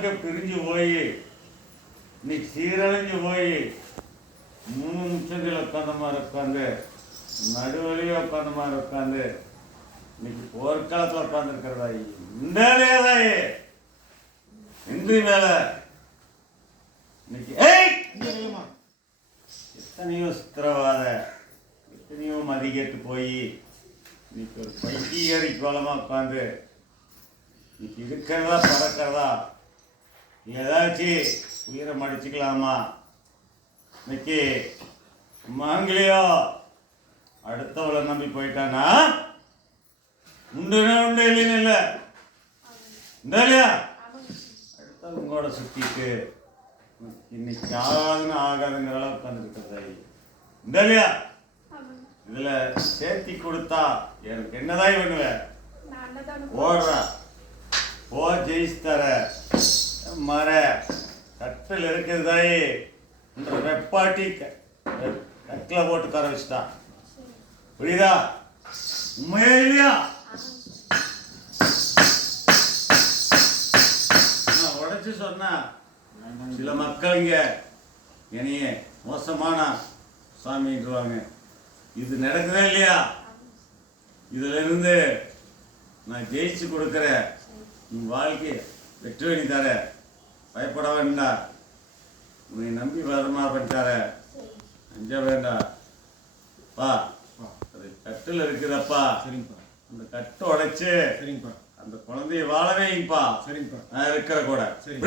வாழ்க்கை பிரிஞ்சு போய் நீ சீரழிஞ்சு போய் 3 நிமிஷத்தில் உட்காந்த மாதிரி உட்காந்து நடுவழியே உட்காந்த மாதிரி உட்காந்து இன்னைக்கு போர்க்காலத்தில் உட்காந்துருக்கிறதாயி இந்த வேலையதாயி இந்து மேலே இன்னைக்கு எத்தனையோ சித்திரவாத எத்தனையோ மதிக்கெட்டு போய் இன்னைக்கு ஒரு பைத்தியரி கோலமாக உட்காந்து இன்னைக்கு இருக்கிறதா பறக்கிறதா ஏதாச்சும் உயிரை மடிச்சுக்கலாமா இன்னைக்கு மாங்கிலியோ அடுத்தவளை நம்பி போயிட்டானா உண்டுனா உண்டு இல்லைன்னு இல்லை இந்த இல்லையா அடுத்தவங்களோட சுற்றிட்டு இன்னைக்கு ஆகாதுங்கிற அளவு உட்காந்துருக்கிறதாயி இந்த இல்லையா இதில் சேர்த்தி கொடுத்தா எனக்கு என்னதாய் பண்ணுவேன் ஓடுறா போ ஜெயிச்சு தர மர கட்டில் இருக்கிறதாயி வெப்பாட்டி கட்டில் போட்டு தர வச்சுட்டான் புரியுதா உண்மையே இல்லையா உடைச்சு சொன்னா சில மக்கள் இங்க என்னைய மோசமான சாமின்றுவாங்க இது நடக்குதா இல்லையா இதுல இருந்து நான் ஜெயிச்சு கொடுக்குற உன் வாழ்க்கை வெற்றி வழி தர பயப்பட வேண்டாம் உன்னை நம்பி வருமா பண்ணிட்டார அஞ்ச வேண்டாம் பா அது கட்டில் இருக்குதப்பா சரிங்கப்பா அந்த கட்டை உடைச்சு சரிங்கப்பா அந்த குழந்தைய வாழவேங்கப்பா சரிங்கப்பா நான் இருக்கிற கூட சரி